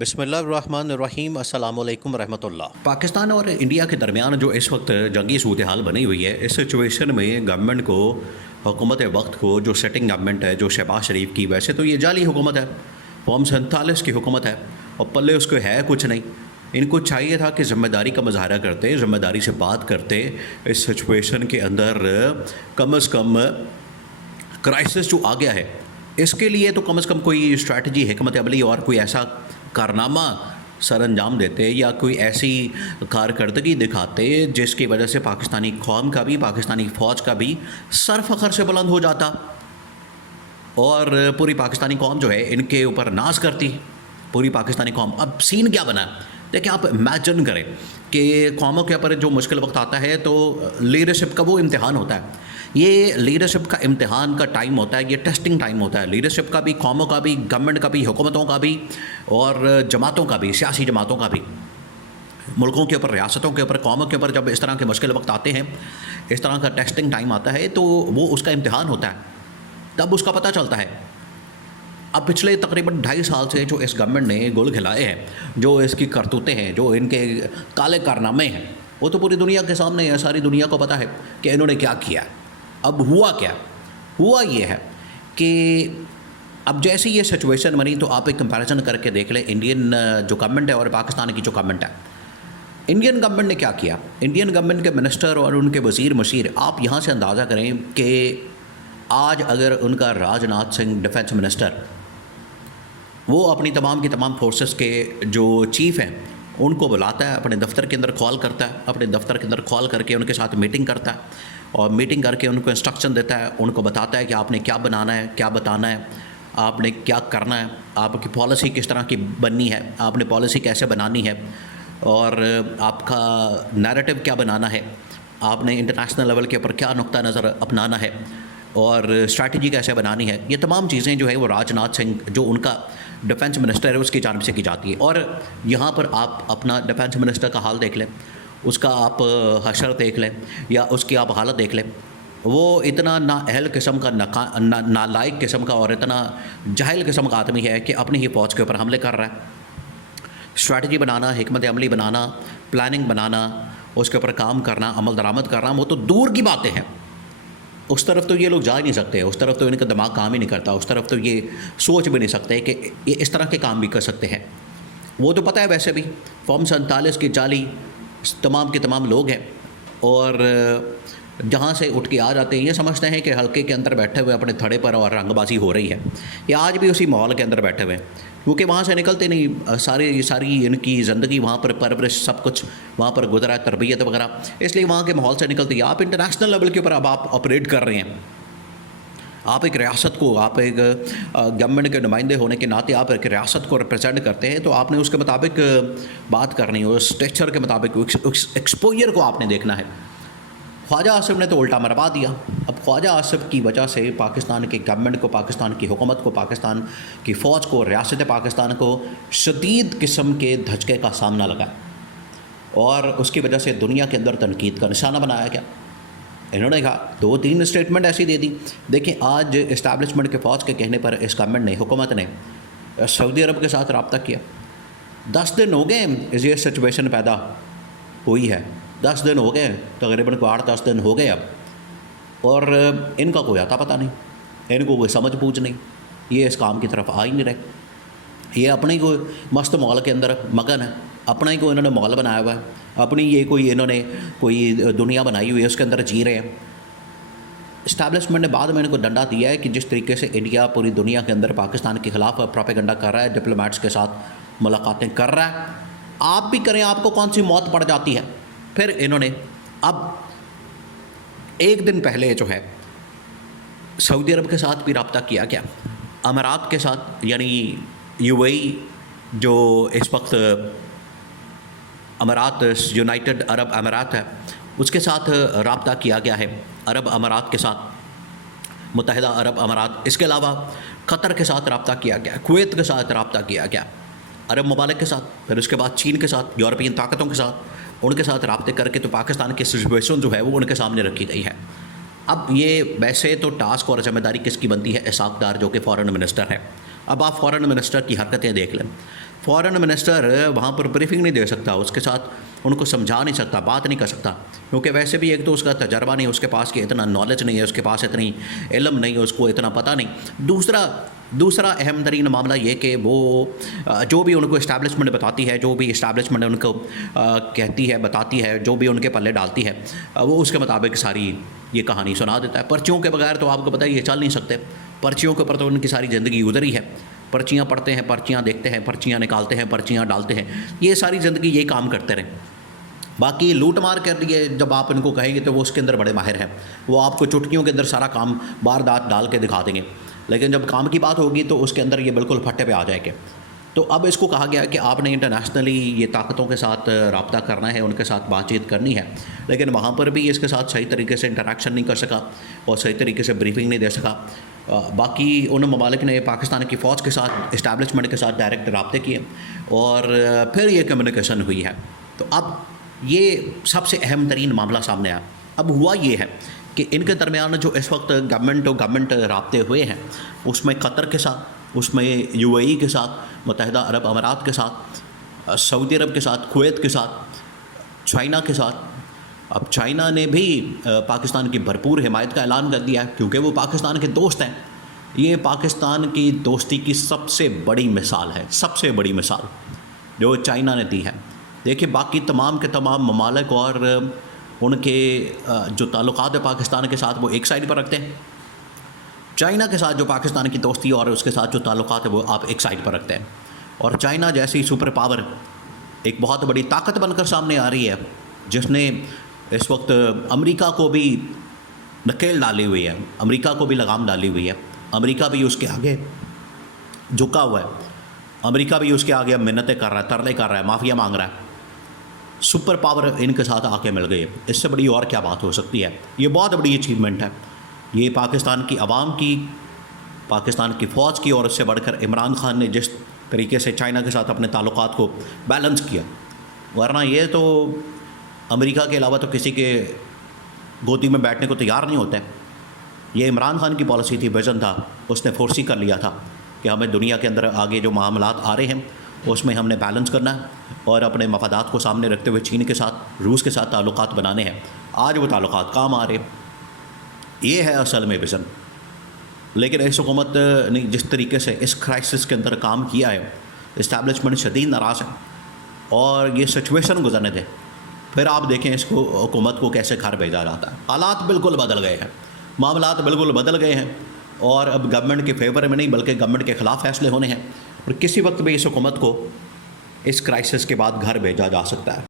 بسم اللہ الرحمن الرحیم، السلام علیکم ورحمۃ اللہ۔ پاکستان اور انڈیا کے درمیان جو اس وقت جنگی صورتحال بنی ہوئی ہے، اس سچویشن میں گورنمنٹ کو، حکومت وقت کو، جو سیٹنگ گورنمنٹ ہے جو شہباز شریف کی، ویسے تو یہ جعلی حکومت ہے، فارم 47 کی حکومت ہے اور پلے اس کو ہے کچھ نہیں۔ ان کو چاہیے تھا کہ ذمہ داری کا مظاہرہ کرتے، ذمہ داری سے بات کرتے، اس سچویشن کے اندر کم از کم کرائسس جو آ گیا ہے اس کے لیے تو کم از کم کوئی اسٹریٹجی، حکمت عملی اور کوئی ایسا کارنامہ سر انجام دیتے یا کوئی ایسی کارکردگی دکھاتے جس کی وجہ سے پاکستانی قوم کا بھی، پاکستانی فوج کا بھی سر فخر سے بلند ہو جاتا اور پوری پاکستانی قوم جو ہے ان کے اوپر ناز کرتی، پوری پاکستانی قوم۔ اب سین کیا بنا ہے دیکھیں، آپ امیجن کریں کہ قوموں کے اوپر جو مشکل وقت آتا ہے تو لیڈرشپ کا وہ امتحان ہوتا ہے، یہ لیڈرشپ کا امتحان کا ٹائم ہوتا ہے، یہ ٹیسٹنگ ٹائم ہوتا ہے لیڈرشپ کا بھی، قوموں کا بھی، گورنمنٹ کا بھی، حکومتوں کا بھی اور جماعتوں کا بھی، سیاسی جماعتوں کا بھی۔ ملکوں کے اوپر، ریاستوں کے اوپر، قوموں کے اوپر جب اس طرح کے مشکل وقت آتے ہیں، اس طرح کا ٹیسٹنگ ٹائم آتا ہے تو وہ اس کا امتحان ہوتا ہے، تب اس کا پتہ چلتا ہے۔ اب پچھلے تقریباً 2.5 سال سے جو اس گورنمنٹ نے گول کھلائے ہیں، جو اس کی کرتوتیں ہیں، جو ان کے کالے کارنامے ہیں، وہ تو پوری دنیا کے سامنے ہے، ساری دنیا کو پتہ ہے کہ انہوں نے کیا کیا۔ اب ہوا کیا؟ ہوا یہ ہے کہ اب جیسی یہ سچویشن بنی تو آپ ایک کمپیریزن کر کے دیکھ لیں انڈین جو گورنمنٹ ہے اور پاکستان کی جو گورنمنٹ ہے۔ انڈین گورنمنٹ نے کیا کیا؟ انڈین گورنمنٹ کے منسٹر اور ان کے وزیر مشیر، آپ یہاں سے اندازہ کریں کہ آج اگر ان کا راجناتھ سنگھ ڈیفنس منسٹر، وہ اپنی تمام کی تمام فورسز کے جو چیف ہیں ان کو بلاتا ہے، اپنے دفتر کے اندر کال کرتا ہے، اپنے دفتر کے اندر کال کر کے ان کے ساتھ میٹنگ کرتا ہے اور میٹنگ کر کے ان کو انسٹرکشن دیتا ہے، ان کو بتاتا ہے کہ آپ نے کیا بنانا ہے، کیا بتانا ہے، آپ نے کیا کرنا ہے، آپ کی پالیسی کس طرح کی بننی ہے، آپ نے پالیسی کیسے بنانی ہے اور آپ کا نیریٹو کیا بنانا ہے، آپ نے انٹرنیشنل لیول کے اوپر کیا نقطہ نظر اپنانا ہے اور اسٹریٹجی کیسے بنانی ہے۔ یہ تمام چیزیں جو ہے وہ راجناتھ سنگھ جو ان کا ڈیفنس منسٹر ہے اس کی جانب سے کی جاتی ہے۔ اور یہاں پر آپ اپنا ڈیفنس منسٹر کا حال دیکھ لیں، اس کا آپ حشر دیکھ لیں یا اس کی آپ حالت دیکھ لیں، وہ اتنا نااہل قسم کا، نالائق قسم کا اور اتنا جاہل قسم کا آدمی ہے کہ اپنی ہی فوج کے اوپر حملے کر رہا ہے۔ اسٹریٹجی بنانا، حکمت عملی بنانا، پلاننگ بنانا، اس کے اوپر کام کرنا، عمل درآمد کرنا، وہ تو دور کی باتیں ہیں۔ اس طرف تو یہ لوگ جا ہی نہیں سکتے، اس طرف تو ان کا دماغ کام ہی نہیں کرتا، اس طرف تو یہ سوچ بھی نہیں سکتے کہ یہ اس طرح کے کام بھی کر سکتے ہیں۔ وہ تو پتہ ہے ویسے بھی فارم 47 کے جعلی تمام کے تمام لوگ ہیں اور جہاں سے اٹھ کے آ جاتے ہیں، یہ سمجھتے ہیں کہ حلقے کے اندر بیٹھے ہوئے اپنے تھڑے پر اور رنگ بازی ہو رہی ہے، یہ آج بھی اسی ماحول کے اندر بیٹھے ہوئے ہیں کیونکہ وہاں سے نکلتے نہیں، ساری ان کی زندگی وہاں پر، پرورش سب کچھ وہاں پر گزرا ہے، تربیت وغیرہ، اس لیے وہاں کے ماحول سے نکلتی ہے۔ آپ انٹرنیشنل لیول کے اوپر اب آپ آپریٹ کر رہے ہیں، آپ ایک ریاست کو، آپ ایک گورنمنٹ کے نمائندے ہونے کے ناطے آپ ایک ریاست کو ریپرزینٹ کرتے ہیں، تو آپ نے اس کے مطابق بات کرنی ہے، اس ٹیکسچر کے مطابق، ایکسپوجر کو آپ نے دیکھنا ہے۔ خواجہ آصف نے تو الٹا مروا دیا۔ اب خواجہ آصف کی وجہ سے پاکستان کی گورنمنٹ کو، پاکستان کی حکومت کو، پاکستان کی فوج کو، ریاست پاکستان کو شدید قسم کے دھچکے کا سامنا لگا اور اس کی وجہ سے دنیا کے اندر تنقید کا نشانہ بنایا گیا۔ انہوں نے کہا 2-3 اسٹیٹمنٹ ایسی دے دی۔ دیکھیں آج اسٹیبلشمنٹ کے فوج کے کہنے پر اس گورنمنٹ نے، حکومت نے سعودی عرب کے ساتھ رابطہ کیا۔ 10 دن ہو گئے یہ سچویشن پیدا ہوئی ہے، 10 دن ہو گئے، تقریباً 8-10 دن ہو گئے اب، اور ان کا کوئی آتا پتہ نہیں، ان کو کوئی سمجھ بوجھ نہیں، یہ اس کام کی طرف آ ہی نہیں رہے، یہ اپنے کوئی مست ماحول کے اندر مگن ہے، اپنا ہی کوئی انہوں نے ماحول بنایا ہوا ہے، اپنی یہ کوئی انہوں نے کوئی دنیا بنائی ہوئی ہے، اس کے اندر جی رہے ہیں۔ اسٹیبلشمنٹ نے بعد میں ان کو ڈنڈا دیا ہے کہ جس طریقے سے انڈیا پوری دنیا کے اندر پاکستان کے خلاف پروپیگنڈا کر رہا ہے، ڈپلومیٹس کے ساتھ ملاقاتیں کر رہا ہے، آپ بھی کریں، آپ کو کون سی موت پڑ جاتی ہے۔ پھر انہوں نے اب ایک دن پہلے جو ہے سعودی عرب کے ساتھ بھی رابطہ کیا گیا، امارات کے ساتھ، یعنی یو اے ای جو اس وقت امارات، یونائٹڈ عرب امارات ہے، اس کے ساتھ رابطہ کیا گیا ہے، عرب امارات کے ساتھ، متحدہ عرب امارات۔ اس کے علاوہ قطر کے ساتھ رابطہ کیا گیا، کویت کے ساتھ رابطہ کیا گیا، عرب ممالک کے ساتھ، پھر اس کے بعد چین کے ساتھ، یورپین طاقتوں کے ساتھ، ان کے ساتھ رابطے کر کے تو پاکستان کی سچویشن جو ہے وہ ان کے سامنے رکھی گئی ہے۔ اب یہ ویسے تو ٹاسک اور ذمہ داری کس کی بنتی ہے؟ اسحاق ڈار جو کہ فارن منسٹر ہے، اب آپ فورن منسٹر کی حرکتیں دیکھ لیں. فورن منسٹر وہاں پر بریفنگ نہیں دے سکتا، اس کے ساتھ ان کو سمجھا نہیں سکتا، بات نہیں کر سکتا، کیونکہ ویسے بھی ایک تو اس کا تجربہ نہیں، اس کے پاس کہ اتنا نالج نہیں ہے، اس کے پاس اتنی علم نہیں ہے، اس کو اتنا پتہ نہیں. دوسرا اہم ترین معاملہ یہ کہ وہ جو بھی ان کو اسٹیبلشمنٹ بتاتی ہے، جو بھی اسٹیبلشمنٹ ان کو کہتی ہے، بتاتی ہے، جو بھی ان کے پلے ڈالتی ہے، وہ اس کے مطابق ساری یہ کہانی سنا دیتا ہے. پرچیوں کے بغیر تو آپ کو پتہ ہے یہ چل نہیں سکتے، پرچیوں کے اوپر تو ان کی ساری زندگی گزری ہے. پرچیاں پڑھتے ہیں، پرچیاں دیکھتے ہیں، پرچیاں نکالتے ہیں، پرچیاں ڈالتے ہیں، یہ ساری زندگی یہی کام کرتے رہے. باقی لوٹ مار کر لیے جب آپ ان کو کہیں گے تو وہ اس کے اندر بڑے ماہر ہیں، وہ آپ کو چٹکیوں کے اندر سارا کام واردات ڈال کے دکھا دیں گے، لیکن جب کام کی بات ہوگی تو اس کے اندر یہ بالکل پھٹے پہ آ جائے گے. تو اب اس کو کہا گیا کہ آپ نے انٹرنیشنلی یہ طاقتوں کے ساتھ رابطہ کرنا ہے، ان کے ساتھ بات چیت کرنی ہے، لیکن وہاں پر بھی اس کے ساتھ صحیح طریقے سے انٹریکشن نہیں کر سکا اور صحیح طریقے سے بریفنگ نہیں دے سکا. باقی ان ممالک نے پاکستان کی فوج کے ساتھ، اسٹیبلشمنٹ کے ساتھ ڈائریکٹ رابطے کیے اور پھر یہ کمیونیکیشن ہوئی ہے. تو اب یہ سب سے اہم ترین معاملہ سامنے آیا. اب ہوا یہ ہے کہ ان کے درمیان جو اس وقت گورنمنٹ رابطے ہوئے ہیں، اس میں قطر کے ساتھ، اس میں UAE کے ساتھ، متحدہ عرب امارات کے ساتھ، سعودی عرب کے ساتھ، کویت کے ساتھ، چائنا کے ساتھ. اب چائنا نے بھی پاکستان کی بھرپور حمایت کا اعلان کر دیا ہے، کیونکہ وہ پاکستان کے دوست ہیں. یہ پاکستان کی دوستی کی سب سے بڑی مثال ہے، سب سے بڑی مثال جو چائنا نے دی ہے. دیکھیں باقی تمام کے تمام ممالک اور ان کے جو تعلقات ہیں پاکستان کے ساتھ وہ ایک سائڈ پر رکھتے ہیں. چائنا کے ساتھ جو پاکستان کی دوستی اور اس کے ساتھ جو تعلقات ہیں وہ آپ ایک سائڈ پر رکھتے ہیں. اور چائنا جیسی سپر پاور ایک بہت بڑی طاقت بن کر سامنے آ رہی ہے، جس نے اس وقت امریکہ کو بھی نکیل ڈالی ہوئی ہے، امریکہ کو بھی لگام ڈالی ہوئی ہے. امریکہ بھی اس کے آگے جھکا ہوا ہے، امریکہ بھی اس کے آگے منتیں کر رہا ہے، ترلے کر رہا ہے، معافیا مانگ رہا ہے. سپر پاور ان کے ساتھ آ کے مل گئی ہے، اس سے بڑی اور کیا بات ہو سکتی ہے؟ یہ بہت بڑی اچیومنٹ ہے. یہ پاکستان کی عوام کی، پاکستان کی فوج کی، اور اس سے بڑھ کر عمران خان نے جس طریقے سے چائنا کے ساتھ اپنے تعلقات کو بیلنس کیا، ورنہ یہ تو امریکہ کے علاوہ تو کسی کے گودی میں بیٹھنے کو تیار نہیں ہوتے. یہ عمران خان کی پالیسی تھی، ویژن تھا، اس نے فورسی کر لیا تھا کہ ہمیں دنیا کے اندر آگے جو معاملات آ رہے ہیں اس میں ہم نے بیلنس کرنا ہے اور اپنے مفادات کو سامنے رکھتے ہوئے چین کے ساتھ، روس کے ساتھ تعلقات بنانے ہیں. آج وہ تعلقات کام آ رہے ہیں. یہ ہے اصل میں ویژن. لیکن اس حکومت نے جس طریقے سے اس کرائسس کے اندر کام کیا ہے، اسٹیبلشمنٹ شدید ناراض ہے اور یہ سچویشن گزرنے دے، پھر آپ دیکھیں اس کو حکومت کو کیسے گھر بھیجا جاتا ہے. حالات بالکل بدل گئے ہیں، معاملات بالکل بدل گئے ہیں اور اب گورنمنٹ کے فیور میں نہیں بلکہ گورنمنٹ کے خلاف فیصلے ہونے ہیں. اور کسی وقت بھی اس حکومت کو اس کرائسس کے بعد گھر بھیجا جا سکتا ہے.